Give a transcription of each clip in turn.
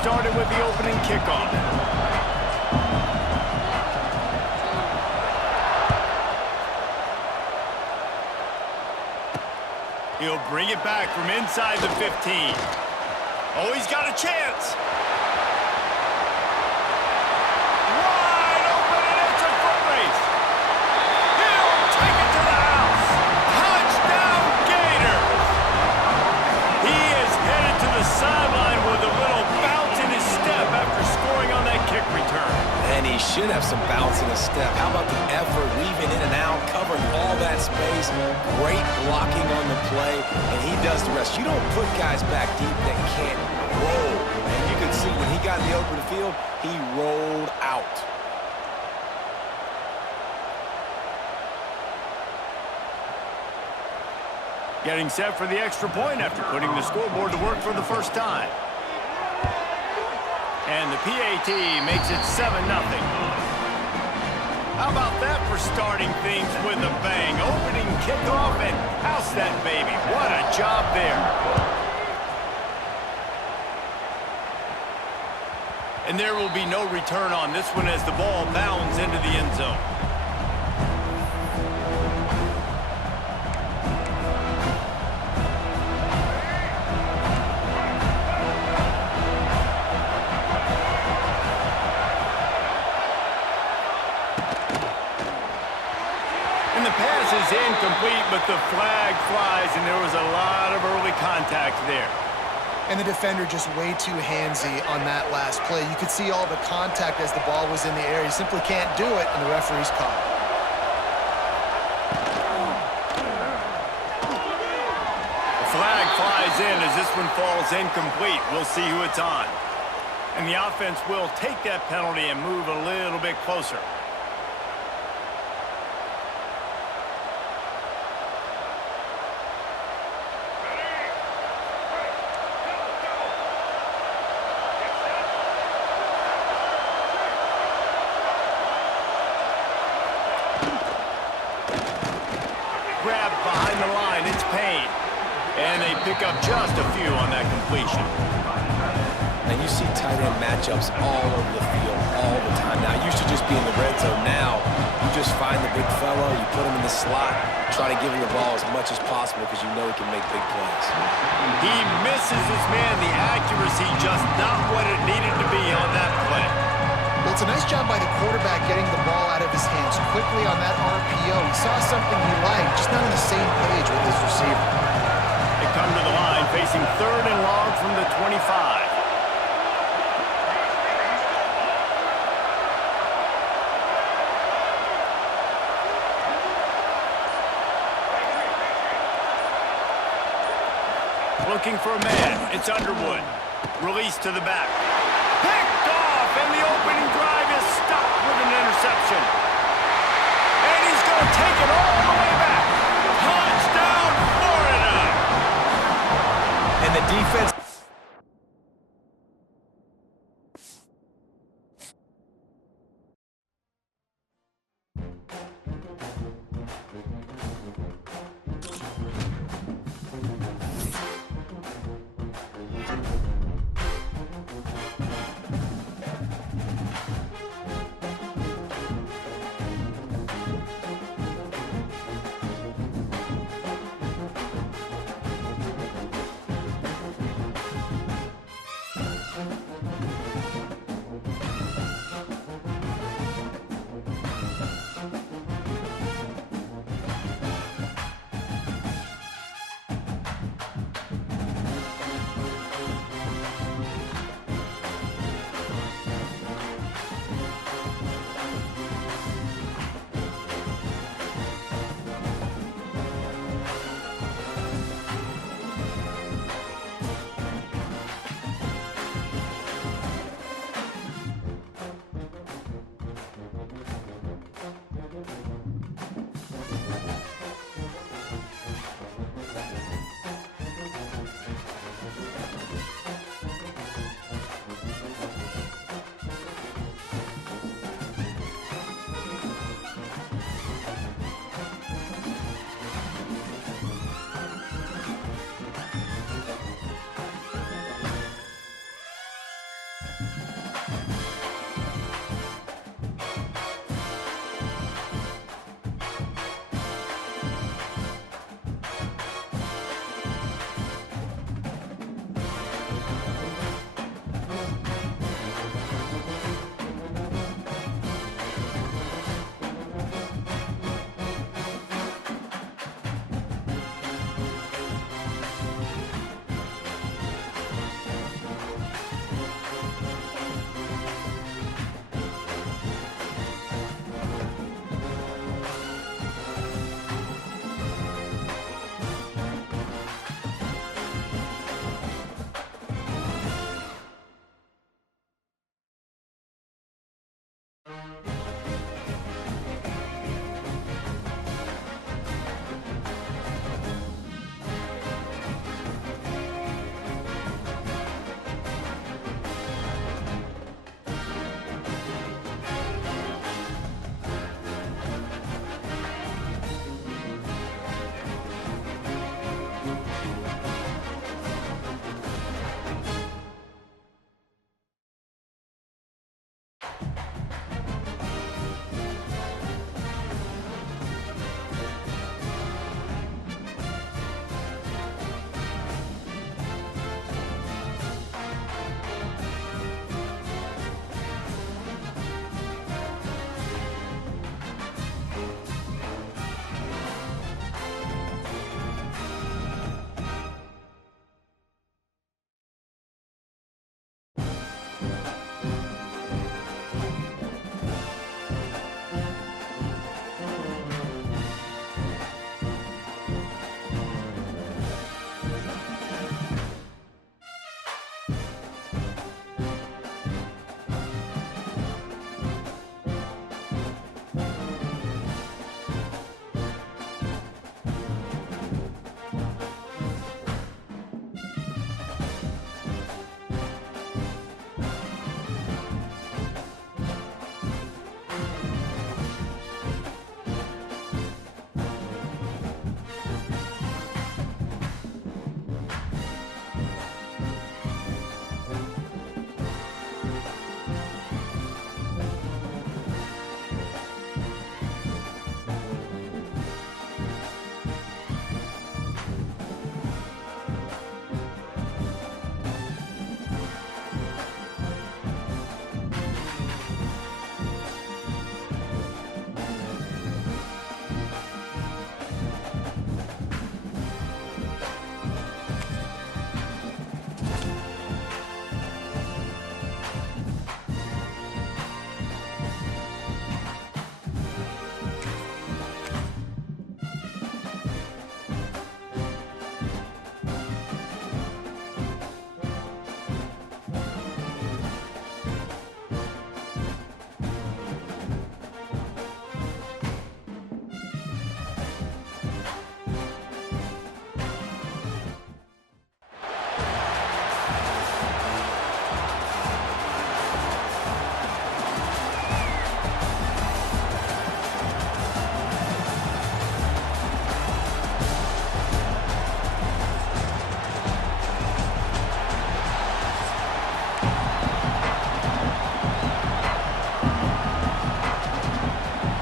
started with the opening kickoff. He'll bring it back from inside the 15. Oh, he's got a chance. Wide open, and it's a foot race. He'll take it to the house. Touchdown, Gators. He is headed to the sideline with a little bounce in his step after scoring on that kick return. And he should have some bounce in his step. How about the effort, weaving in and out, covering all that space, great blocking on the play, and he does the rest. You don't put guys back deep that can't roll. And you can see when he got in the open field, he rolled out. Getting set for the extra point after putting the scoreboard to work for the first time. And the PAT makes it 7-0. How about that for starting things with a bang? Opening kickoff and house that baby. What a job there. And there will be no return on this one as the ball bounds into the end zone. And the pass is incomplete, but the flag flies, and there was a lot of early contact there. And the defender just way too handsy on that last play. You could see all the contact as the ball was in the air. He simply can't do it, and the referee's caught it. The flag flies in as this one falls incomplete. We'll see who it's on. And the offense will take that penalty and move a little bit closer. Grab behind the line, it's Payne. And they pick up just a few on that completion. And you see tight end matchups all over the field all the time. Now, it used to just be in the red zone. Now, you just find the big fellow, you put him in the slot, try to give him the ball as much as possible because you know he can make big plays. He misses his man. The accuracy just not what it needed to be on that play. Well, it's a nice job by the quarterback getting the ball out of his hands quickly on that RPO. He saw something he liked, just not on the same page with his receiver. They come to the line facing 3rd and long from the 25. Looking for a man. It's Underwood. Release to the back. Picked off, and the opening drive is stopped with an interception. And he's going to take it all the way back. Touchdown, Florida! And the defense...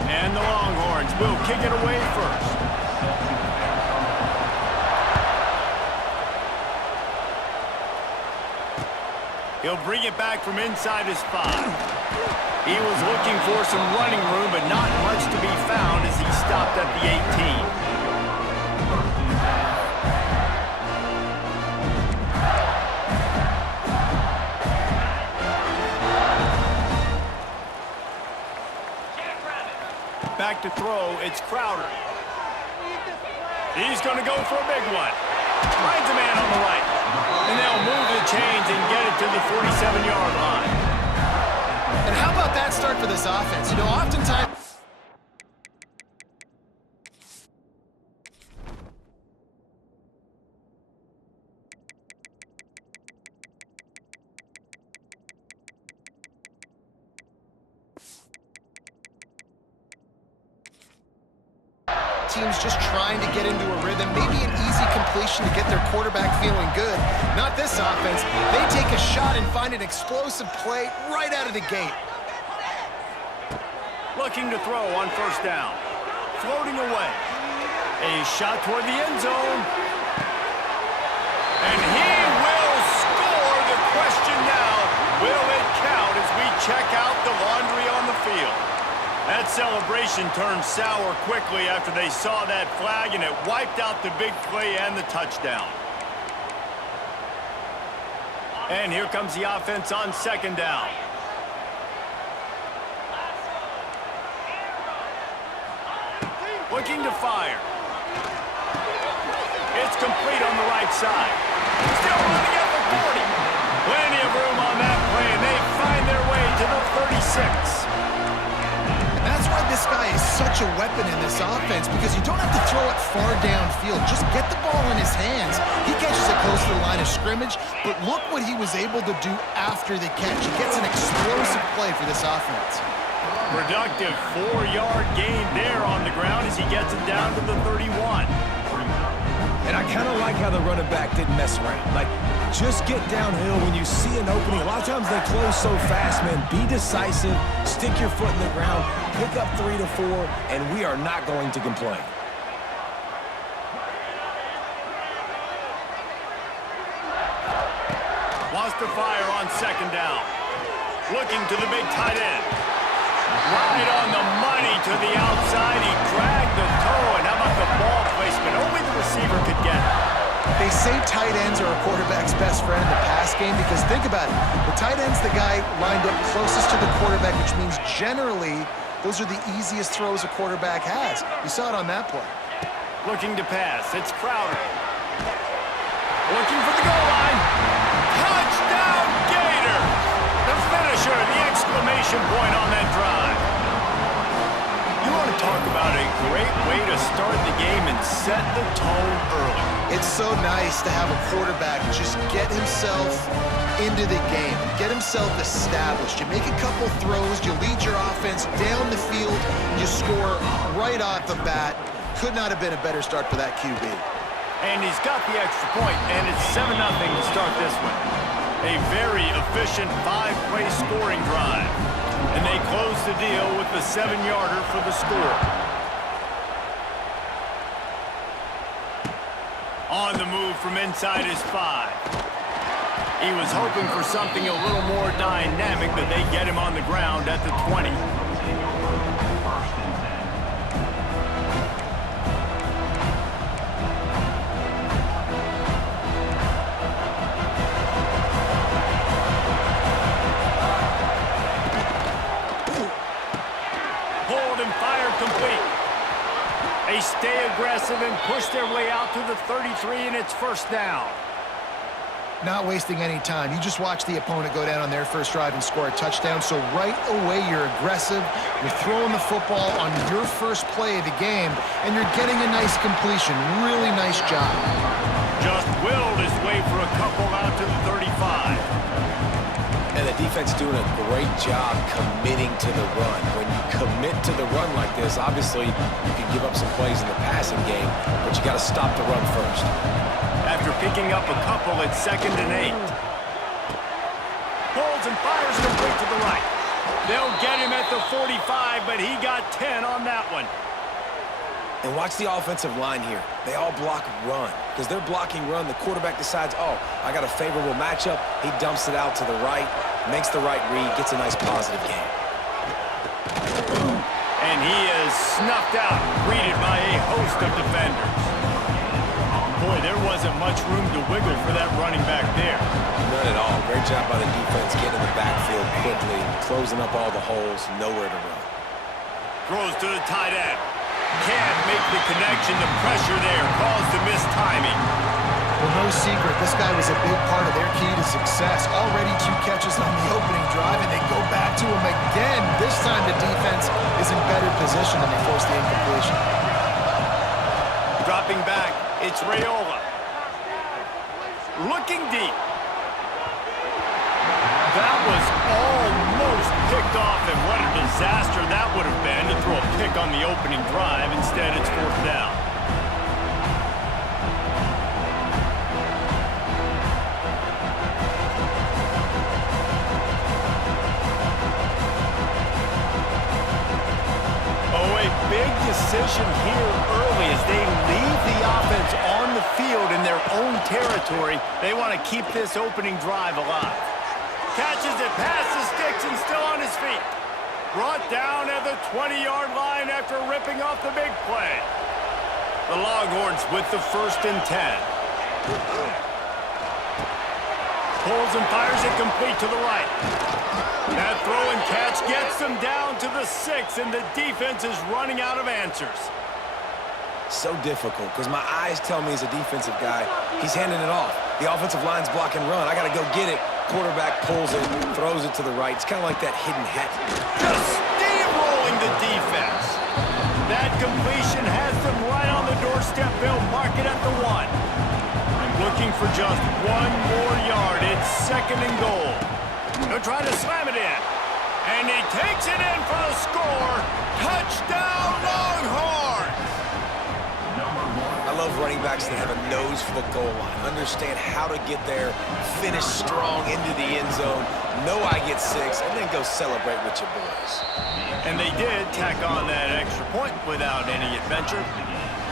And the Longhorns will kick it away first. He'll bring it back from inside his 5. He was looking for some running room, but not much to be found as he stopped at the 18. Back to throw, it's Crowder. He's going to go for a big one. Finds a man on the right. And they'll move the chains and get it to the 47-yard line. And how about that start for this offense? You know, oftentimes... teams just trying to get into a rhythm, maybe an easy completion to get their quarterback feeling good. Not this offense. They take a shot and find an explosive play right out of the gate. Looking to throw on first down. Floating away. A shot toward the end zone. And he will score. The question now, will it count as we check out the laundry on the field? That celebration turned sour quickly after they saw that flag, and it wiped out the big play and the touchdown. And here comes the offense on second down. Looking to fire. It's complete on the right side. Still running at the 40. Plenty of room on that play, and they find their way to the 36. That's why this guy is such a weapon in this offense, because you don't have to throw it far downfield. Just get the ball in his hands. He catches it close to the line of scrimmage, but look what he was able to do after the catch. He gets an explosive play for this offense. Productive 4-yard gain there on the ground as he gets it down to the 31. And I kind of like how the running back didn't mess around. Like, just get downhill when you see an opening. A lot of times they close so fast, man. Be decisive, stick your foot in the ground, pick up 3 to 4, and we are not going to complain. Wants to fire on second down. Looking to the big tight end. Right on the money to the outside. He dragged the toe, and how about the ball placement? Only the receiver could get it. They say tight ends are a quarterback's best friend in the pass game because think about it. The tight end's the guy lined up closest to the quarterback, which means generally those are the easiest throws a quarterback has. You saw it on that play. Looking to pass. It's Crowder. Looking for the goal line. Touchdown, Gator! The finisher, the exclamation point on that drive. You want to talk about a great way to start the game and set the tone early. It's so nice to have a quarterback just get himself into the game, get himself established. You make a couple throws, you lead your offense down the field, you score right off the bat. Could not have been a better start for that QB. And he's got the extra point, and it's 7-0 to start this one. A very efficient 5-play scoring drive. And they close the deal with the 7-yarder for the score. On the move from inside his 5. He was hoping for something a little more dynamic, but they get him on the ground at the 20. Complete. They stay aggressive and push their way out to the 33, and it's first down. Not wasting any time. You just watch the opponent go down on their first drive and score a touchdown. So right away, you're aggressive. You're throwing the football on your first play of the game, and you're getting a nice completion. Really nice job. Just willed his way for a couple out to the 35. And the defense doing a great job committing to the run. When you commit to the run like this, obviously you can give up some plays in the passing game, but you got to stop the run first. After picking up a couple, it's 2nd and 8. Holds and fires complete to the right. They'll get him at the 45, but he got 10 on that one. And watch the offensive line here. They all block run. Because they're blocking run, the quarterback decides, oh, I got a favorable matchup. He dumps it out to the right, makes the right read, gets a nice positive gain. And he is snuffed out, greeted by a host of defenders. Boy, there wasn't much room to wiggle for that running back there. None at all. Great job by the defense getting in the backfield quickly, closing up all the holes, nowhere to run. Throws to the tight end. Can't make the connection. The pressure there caused the missed timing. Well, no secret, this guy was a big part of their key to success. Already 2 catches on the opening drive, and they go back to him again. This time the defense is in better position, and they force the incompletion. Dropping back, it's Raiola. Looking deep. That was almost picked off, and what a disaster that would have been to throw a pick on the opening drive. Instead, it's 4th down. Oh, a big decision here early as they leave the offense on the field in their own territory. They want to keep this opening drive alive. Catches it past the sticks and still on his feet. Brought down at the 20-yard line after ripping off the big play. The Longhorns with the 1st and 10. Pulls and fires it complete to the right. That throw and catch gets them down to the 6, and the defense is running out of answers. So difficult, because my eyes tell me as a defensive guy, he's handing it off. The offensive line's blocking run. I got to go get it. Quarterback pulls it, throws it to the right. It's kind of like that hidden hat. Just steamrolling the defense. That completion has them right on the doorstep. They'll mark it at the 1. Looking for just 1 more yard. It's 2nd and goal. They'll try to slam it in. And he takes it in for the score. Touchdown, Longhorns! I love running backs that have a nose for the goal line, understand how to get there, finish strong into the end zone, know I get 6, and then go celebrate with your boys. And they did tack on that extra point without any adventure.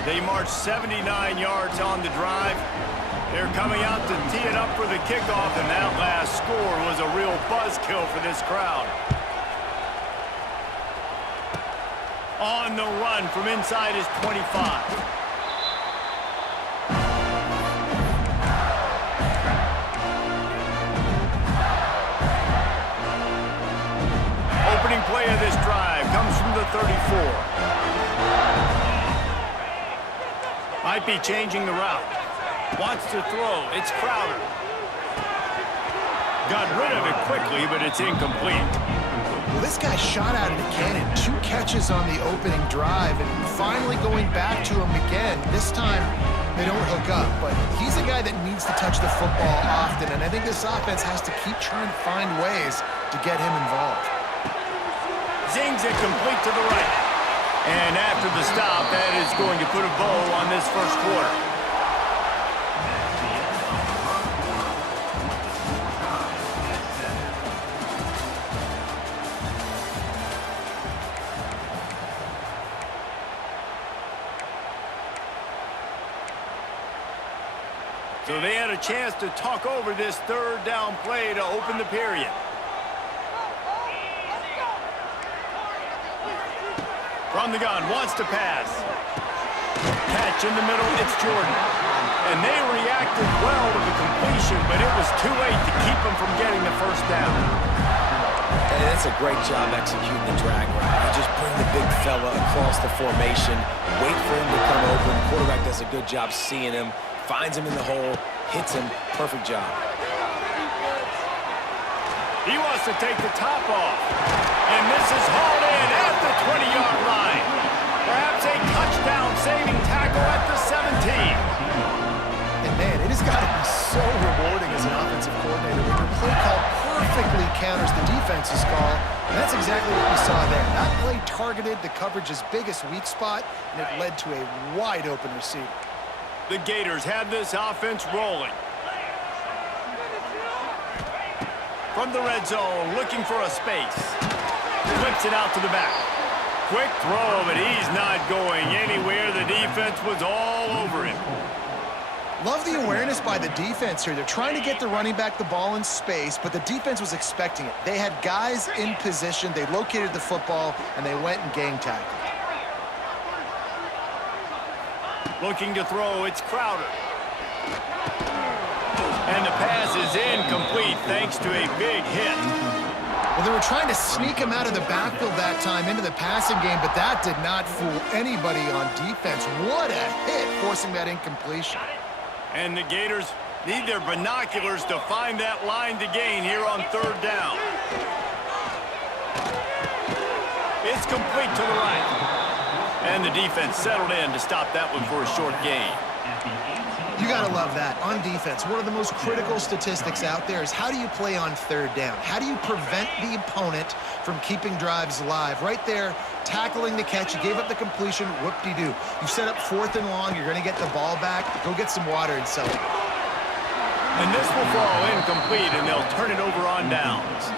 They marched 79 yards on the drive. They're coming out to tee it up for the kickoff, and that last score was a real buzzkill for this crowd. On the run from inside his 25. Opening play of this drive comes from the 34. Might be changing the route. Wants to throw. It's Crowder. Got rid of it quickly, but it's incomplete. Well, this guy shot out of the cannon. 2 catches on the opening drive, and finally going back to him again. This time, they don't hook up, but he's a guy that needs to touch the football often, and I think this offense has to keep trying to find ways to get him involved. Zings it complete to the right. And after the stop, that is going to put a bow on this first quarter. So they had a chance to talk over this 3rd down play to open the period. From the gun, wants to pass. Catch in the middle, it's Jordan. And they reacted well to the completion, but it was too late to keep them from getting the 1st down. And that's a great job executing the drag route. You just bring the big fella across the formation, wait for him to come open. Quarterback does a good job seeing him, finds him in the hole, hits him. Perfect job. He wants to take the top off. And this is hauled in at the 20-yard line. Perhaps a touchdown-saving tackle at the 17. And man, it has got to be so rewarding as an offensive coordinator when your play call perfectly counters the defense's call. And that's exactly what we saw there. That play targeted the coverage's biggest weak spot, and it led to a wide-open receiver. The Gators have this offense rolling. From the red zone, looking for a space. Flips it out to the back. Quick throw, but he's not going anywhere. The defense was all over him. Love the awareness by the defense here. They're trying to get the running back the ball in space, but the defense was expecting it. They had guys in position. They located the football, and they went and gang tackled. Looking to throw, it's Crowder. And the pass is incomplete thanks to a big hit. Well, they were trying to sneak him out of the backfield that time into the passing game, but that did not fool anybody on defense. What a hit, forcing that incompletion. And the Gators need their binoculars to find that line to gain here on third down. It's complete to the right. And the defense settled in to stop that one for a short gain. You got to love that. On defense, one of the most critical statistics out there is how do you play on third down? How do you prevent the opponent from keeping drives alive? Right there, tackling the catch. You gave up the completion. Whoop-de-doo. You set up 4th and long. You're going to get the ball back. Go get some water and sell it. And this will fall incomplete, and they'll turn it over on downs.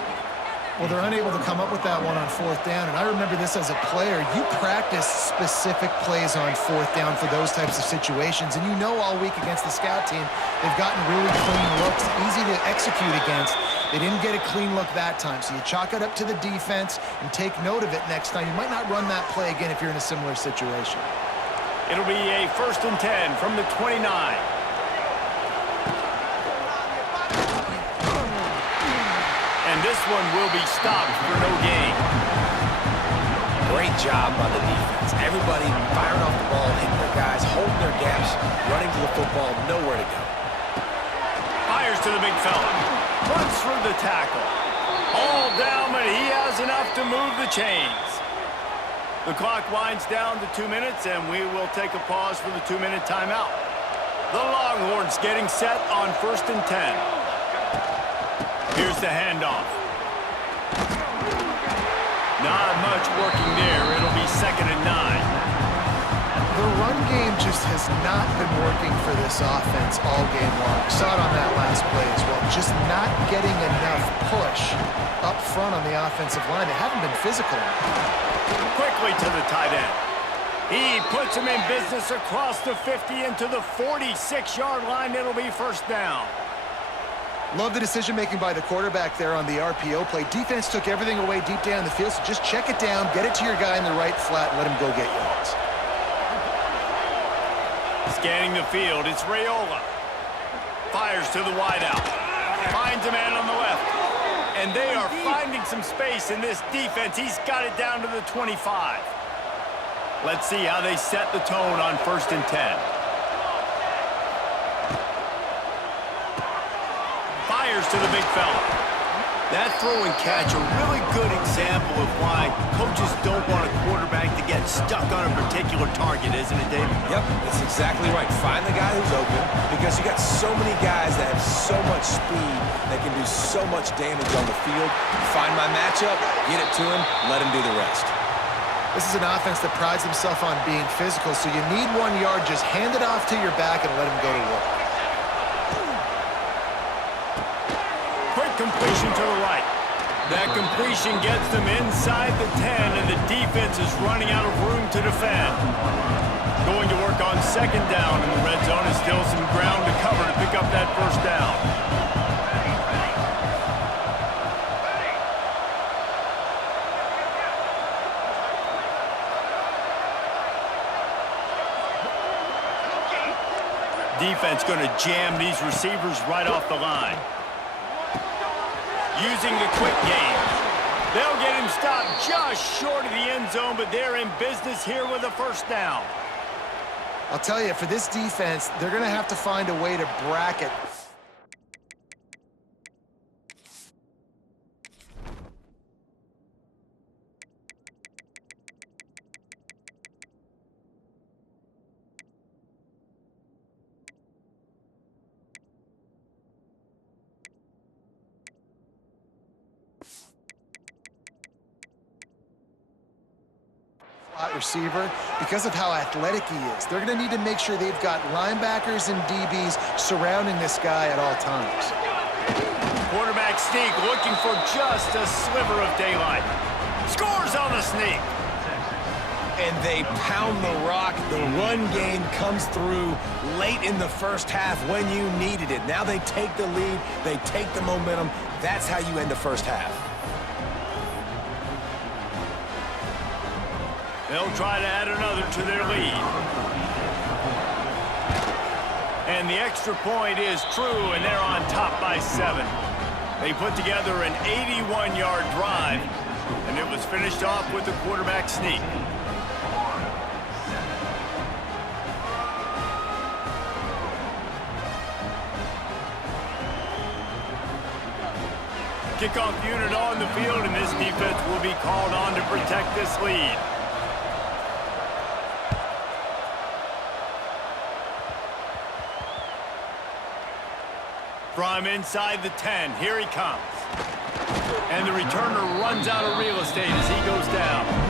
Well, they're unable to come up with that one on 4th down, and I remember this as a player. You practice specific plays on 4th down for those types of situations, and you know all week against the scout team, they've gotten really clean looks, easy to execute against. They didn't get a clean look that time, so you chalk it up to the defense and take note of it next time. You might not run that play again if you're in a similar situation. It'll be a 1st and 10 from the 29. And this one will be stopped for no gain. Great job by the defense. Everybody firing off the ball, hitting their guys, holding their gaps, running to the football, nowhere to go. Fires to the big fella. Runs through the tackle. All down, but he has enough to move the chains. The clock winds down to 2 minutes, and we will take a pause for the 2-minute timeout. The Longhorns getting set on 1st and 10. Here's the handoff. Not much working there. It'll be 2nd and 9. The run game just has not been working for this offense all game long. We saw it on that last play as well. Just not getting enough push up front on the offensive line. They haven't been physical. Quickly to the tight end. He puts him in business across the 50 into the 46-yard line. It'll be 1st down. Love the decision-making by the quarterback there on the RPO play. Defense took everything away deep down the field, so just check it down, get it to your guy in the right flat, and let him go get yards. Scanning the field, it's Raiola. Fires to the wideout. Finds a man on the left. And they are finding some space in this defense. He's got it down to the 25. Let's see how they set the tone on 1st and 10. To the big fella. That throw and catch, a really good example of why coaches don't want a quarterback to get stuck on a particular target, isn't it, David? Yep, that's exactly right. Find the guy who's open, because you got so many guys that have so much speed that can do so much damage on the field. Find my matchup, get it to him, let him do the rest. This is an offense that prides himself on being physical, so you need 1 yard, just hand it off to your back and let him go to work. Completion to the right. That completion gets them inside the 10, and the defense is running out of room to defend. Going to work on 2nd down, and the red zone is still some ground to cover to pick up that 1st down. Defense going to jam these receivers right off the line. Using the quick game. They'll get him stopped just short of the end zone, but they're in business here with a 1st down. I'll tell you, for this defense, they're going to have to find a way to bracket. Receiver because of how athletic he is. They're going to need to make sure they've got linebackers and DBs surrounding this guy at all times. Quarterback sneak looking for just a sliver of daylight. Scores on the sneak. And they pound the rock. The run game comes through late in the first half when you needed it. Now they take the lead. They take the momentum. That's how you end the first half. They'll try to add another to their lead. And the extra point is true, and they're on top by 7. They put together an 81-yard drive, and it was finished off with a quarterback sneak. Kickoff unit on the field, and this defense will be called on to protect this lead. From inside the 10, here he comes. And the returner runs out of real estate as he goes down.